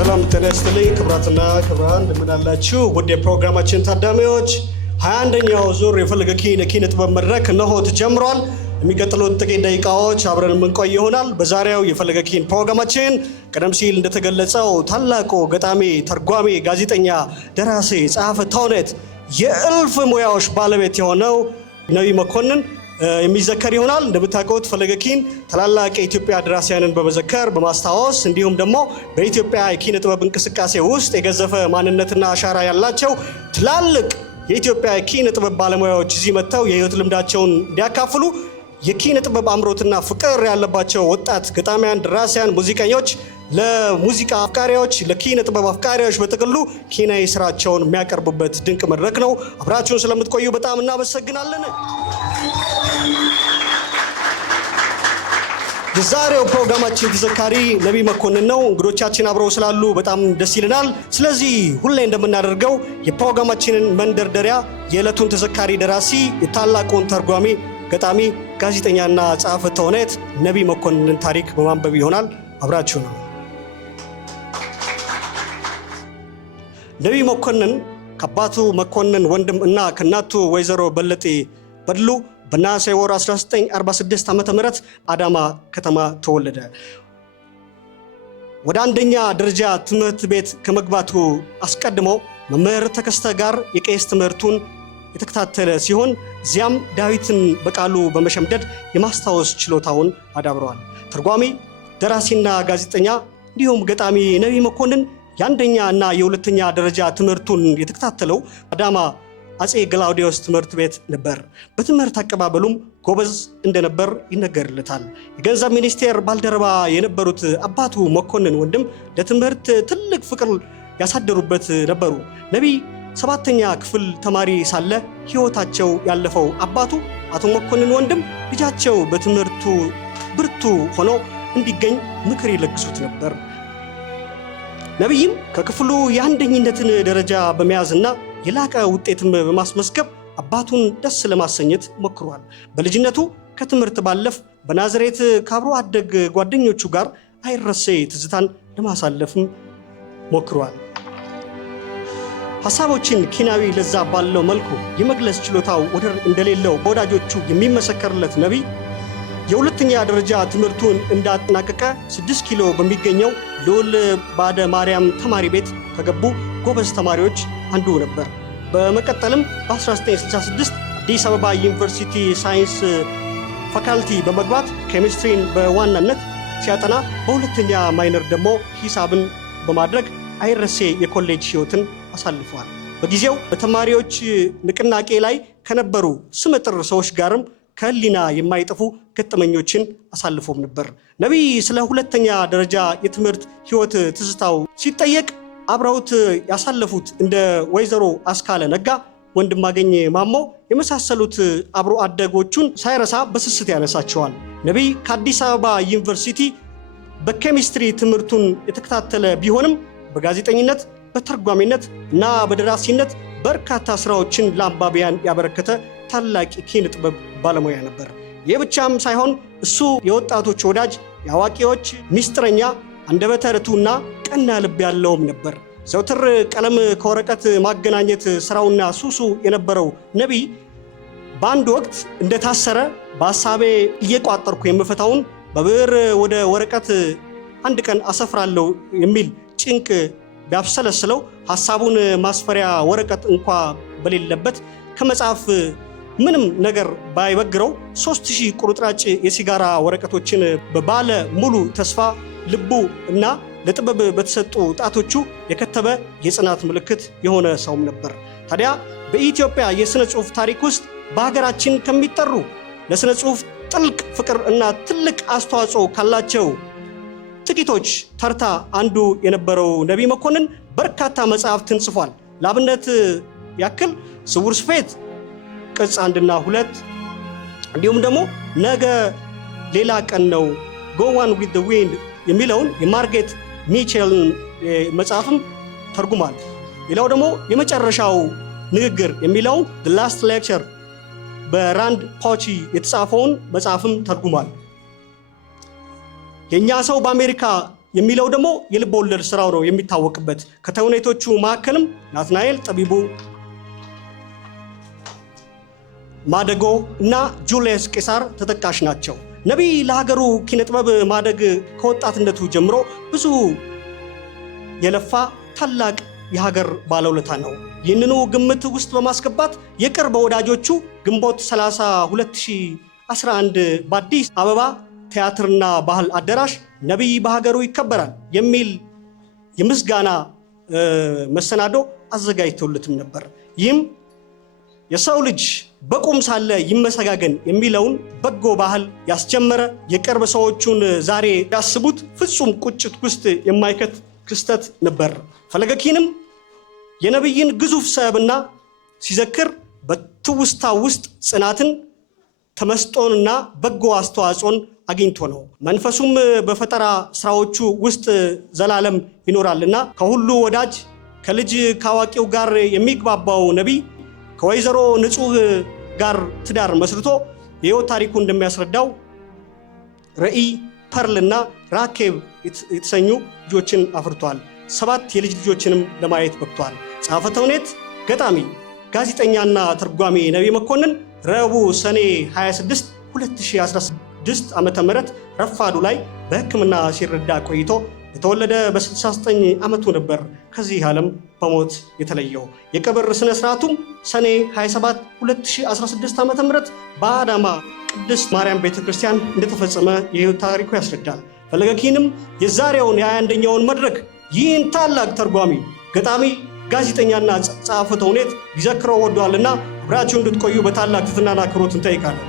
ሰላም ተነስተልኝ ክብራትና ክብራን እንደምናላችሁ ወደ ፕሮግራማችን ታዳሚዎች 21ኛው ዙር የፈለገ ኪነ ጥበብ መድረክ ነው ተጀምሯል። የሚቀጥሉት ጥቂት ደቂቃዎች አብረን የምንቆይ ይሆናል። በዛሬው የፈለገ ኪን ፕሮግራማችን ቀደም ሲል እንደተገለጸው ታላቁ ገጣሚ፣ ተርጓሚ፣ ጋዜጠኛ፣ ደራሲ፣ ጸሐፊ ተውኔት የእልፍ ሙያዎች ባለቤት የሆነው ነቢይ መኮንን የሚዘከር ይሆናል። እንደምታውቁት ፈለገ ኪን ታላላቅ የኢትዮጵያ ደራሲያንን በመዘከር በማስታወስ እንዲሁም ደግሞ በኢትዮጵያ የኪነ ጥበብ እንቅስቃሴ ውስጥ የገዘፈ ማንነትና አሻራ ያላቸው ትላልቅ የኢትዮጵያ ኪነ ጥበብ ባለሙያዎች እዚህ መጥተው የህይወት ልምዳቸውን እንዲያካፍሉ የኪነ ጥበብ አምሮትና ፍቅር ያለባቸው ወጣት ገጣሚያን፣ ደራሲያን፣ ሙዚቀኞች ለሙዚቃ አፍቃሪዎች፣ ለኪነ ጥበብ አፍቃሪዎች በጥቅሉ ኪናዊ ስራቸውን የሚያቀርቡበት ድንቅ መድረክ ነው። አብራችሁን ስለምትቆዩ በጣም እናመሰግናለን። የዛሬው ፕሮግራማችን ተዘካሪ ነቢይ መኮንን ነው። እንግዶቻችን አብረው ስላሉ በጣም ደስ ይለናል። ስለዚህ ሁሌ እንደምናደርገው የፕሮግራማችንን መንደርደሪያ የዕለቱን ተዘካሪ ደራሲ የታላቁን ተርጓሚ፣ ገጣሚ፣ ጋዜጠኛና ጸሐፊ ተውኔት ነቢይ መኮንንን ታሪክ በማንበብ ይሆናል። አብራችሁ ነው። ነቢይ መኮንን ከአባቱ መኮንን ወንድም እና ከእናቱ ወይዘሮ በለጤ በድሉ በነሐሴ ወር 1946 ዓ.ም አዳማ ከተማ ተወለደ። ወደ አንደኛ ደረጃ ትምህርት ቤት ከመግባቱ አስቀድሞ መምህር ተከስተ ጋር የቄስ ትምህርቱን የተከታተለ ሲሆን እዚያም ዳዊትን በቃሉ በመሸምደድ የማስታወስ ችሎታውን አዳብረዋል። ተርጓሚ፣ ደራሲና ጋዜጠኛ እንዲሁም ገጣሚ ነቢይ መኮንን የአንደኛ እና የሁለተኛ ደረጃ ትምህርቱን የተከታተለው አዳማ አጼ ግላውዲዮስ ትምህርት ቤት ነበር። በትምህርት አቀባበሉም ጎበዝ እንደነበር ይነገርለታል። የገንዘብ ሚኒስቴር ባልደረባ የነበሩት አባቱ መኮንን ወንድም ለትምህርት ትልቅ ፍቅር ያሳደሩበት ነበሩ። ነቢይ 7ኛ ክፍል ተማሪ ሳለ ሕይወታቸው ያለፈው አባቱ አቶ መኮንን ወንድም ልጃቸው በትምህርቱ ብርቱ ሆኖ እንዲገኝ ምክር ይለግሱት ነበር። ነቢይም ከክፍሉ የአንደኝነትን ደረጃ በመያዝና የላቀ ውጤትም በማስመዝገብ አባቱን ደስ ለማሰኘት ሞክሯል። በልጅነቱ ከትምህርት ባለፍ በናዝሬት ካብሮ አደግ ጓደኞቹ ጋር አይረሴ ትዝታን ለማሳለፍም ሞክሯል። ሐሳቦችን ኪናዊ ለዛ ባለው መልኩ የመግለጽ ችሎታው ወደር እንደሌለው በወዳጆቹ የሚመሰከርለት ነቢይ የሁለተኛ ደረጃ ትምህርቱን እንዳጠናቀቀ 6 ኪሎ በሚገኘው ልዑል ባደ ማርያም ተማሪ ቤት ከገቡ ጎበዝ ተማሪዎች አንዱ ነበር። በመቀጠልም በ1966 አዲስ አበባ ዩኒቨርሲቲ ሳይንስ ፋካልቲ በመግባት ኬሚስትሪን በዋናነት ሲያጠና በሁለተኛ ማይነር ደግሞ ሂሳብን በማድረግ አይረሴ የኮሌጅ ሕይወትን አሳልፈዋል። በጊዜው በተማሪዎች ንቅናቄ ላይ ከነበሩ ስመጥር ሰዎች ጋርም ከህሊና የማይጠፉ ገጠመኞችን አሳልፎም ነበር። ነቢይ ስለ ሁለተኛ ደረጃ የትምህርት ሕይወት ትዝታው ሲጠየቅ አብረውት ያሳለፉት እንደ ወይዘሮ አስካለ ነጋ፣ ወንድማገኝ ማሞ የመሳሰሉት አብሮ አደጎቹን ሳይረሳ በስስት ያነሳቸዋል። ነቢይ ከአዲስ አበባ ዩኒቨርሲቲ በኬሚስትሪ ትምህርቱን የተከታተለ ቢሆንም በጋዜጠኝነት፣ በተርጓሚነት እና በደራሲነት በርካታ ስራዎችን ለአንባቢያን ያበረከተ ታላቅ ኪነ ጥበብ ባለሙያ ነበር። ይህ ብቻም ሳይሆን እሱ የወጣቶች ወዳጅ፣ የአዋቂዎች ሚስጥረኛ፣ አንደበተ ርቱዕና ቀና ልብ ያለውም ነበር። ዘውትር ቀለም ከወረቀት ማገናኘት ስራውና ሱሱ የነበረው ነቢይ በአንድ ወቅት እንደታሰረ በሐሳቤ እየቋጠርኩ የምፈታውን በብዕር ወደ ወረቀት አንድ ቀን አሰፍራለሁ የሚል ጭንቅ ቢያብሰለስለው ሐሳቡን ማስፈሪያ ወረቀት እንኳ በሌለበት ከመጽሐፍ ምንም ነገር ባይበግረው 3000 ቁርጥራጭ የሲጋራ ወረቀቶችን በባለ ሙሉ ተስፋ ልቡ እና ለጥበብ በተሰጡ ጣቶቹ የከተበ የጽናት ምልክት የሆነ ሰውም ነበር። ታዲያ በኢትዮጵያ የሥነ ጽሑፍ ታሪክ ውስጥ በሀገራችን ከሚጠሩ ለሥነ ጽሑፍ ጥልቅ ፍቅር እና ትልቅ አስተዋጽኦ ካላቸው ጥቂቶች ተርታ አንዱ የነበረው ነቢይ መኮንን በርካታ መጽሐፍትን ጽፏል። ለአብነት ያክል ስውር ስፌት ቅጽ 1 እና 2 እንዲሁም ደግሞ ነገ ሌላ ቀን ነው Go On With The Wind የሚለውን የማርጌት ሚቼል መጽሐፍም ተርጉሟል። ሌላው ደግሞ የመጨረሻው ንግግር የሚለውን The Last Lecture በራንድ ፖቺ የተጻፈውን መጽሐፍም ተርጉሟል። የኛ ሰው በአሜሪካ የሚለው ደግሞ የልብ ወለድ ስራው ነው የሚታወቅበት። ከተውኔቶቹ መካከልም ናትናኤል ጠቢቡ፣ ማደጎ እና ጁልየስ ቄሳር ተጠቃሽ ናቸው። ነቢይ ለሀገሩ ኪነጥበብ ማደግ ከወጣትነቱ ጀምሮ ብዙ የለፋ ታላቅ የሀገር ባለውለታ ነው። ይህንኑ ግምት ውስጥ በማስገባት የቅርብ ወዳጆቹ ግንቦት 30 2011 በአዲስ አበባ ቲያትርና ባህል አዳራሽ ነቢይ በሀገሩ ይከበራል የሚል የምስጋና መሰናዶ አዘጋጅተውለትም ነበር። ይህም የሰው ልጅ በቁም ሳለ ይመሰጋገን የሚለውን በጎ ባህል ያስጀመረ፣ የቅርብ ሰዎቹን ዛሬ ያስቡት ፍጹም ቁጭት ውስጥ የማይከት ክስተት ነበር። ፈለገ ኪንም የነቢይን ግዙፍ ሰብዕና ሲዘክር በትውስታ ውስጥ ጽናትን፣ ተመስጦንና በጎ አስተዋጽኦን አግኝቶ ነው። መንፈሱም በፈጠራ ስራዎቹ ውስጥ ዘላለም ይኖራልና ከሁሉ ወዳጅ ከልጅ ካዋቂው ጋር የሚግባባው ነቢይ ከወይዘሮ ንጹህ ጋር ትዳር መስርቶ የህይወት ታሪኩ እንደሚያስረዳው ራዕይ፣ ፐርልና ራኬብ የተሰኙ ልጆችን አፍርቷል። 7 የልጅ ልጆችንም ለማየት በቅቷል። ጸሐፌ ተውኔት፣ ገጣሚ፣ ጋዜጠኛና ተርጓሚ ነቢይ መኮንን ረቡዕ ሰኔ 26 2016 ዓ.ም ረፋዱ ላይ በሕክምና ሲረዳ ቆይቶ የተወለደ በ69 ዓመቱ ነበር ከዚህ ዓለም በሞት የተለየው። የቀብር ስነ ስርዓቱም ሰኔ 27 2016 ዓ.ም በአዳማ ቅድስት ማርያም ቤተክርስቲያን እንደተፈጸመ የህይወት ታሪኩ ያስረዳል። ፈለገ ኪንም የዛሬውን የ21ኛውን መድረክ ይህን ታላቅ ተርጓሚ፣ ገጣሚ፣ ጋዜጠኛና ጸሐፌ ተውኔት ሊዘክረው ወዷልና አብራችሁ እንድትቆዩ በታላቅ ትሕትናና አክብሮት እንጠይቃለን።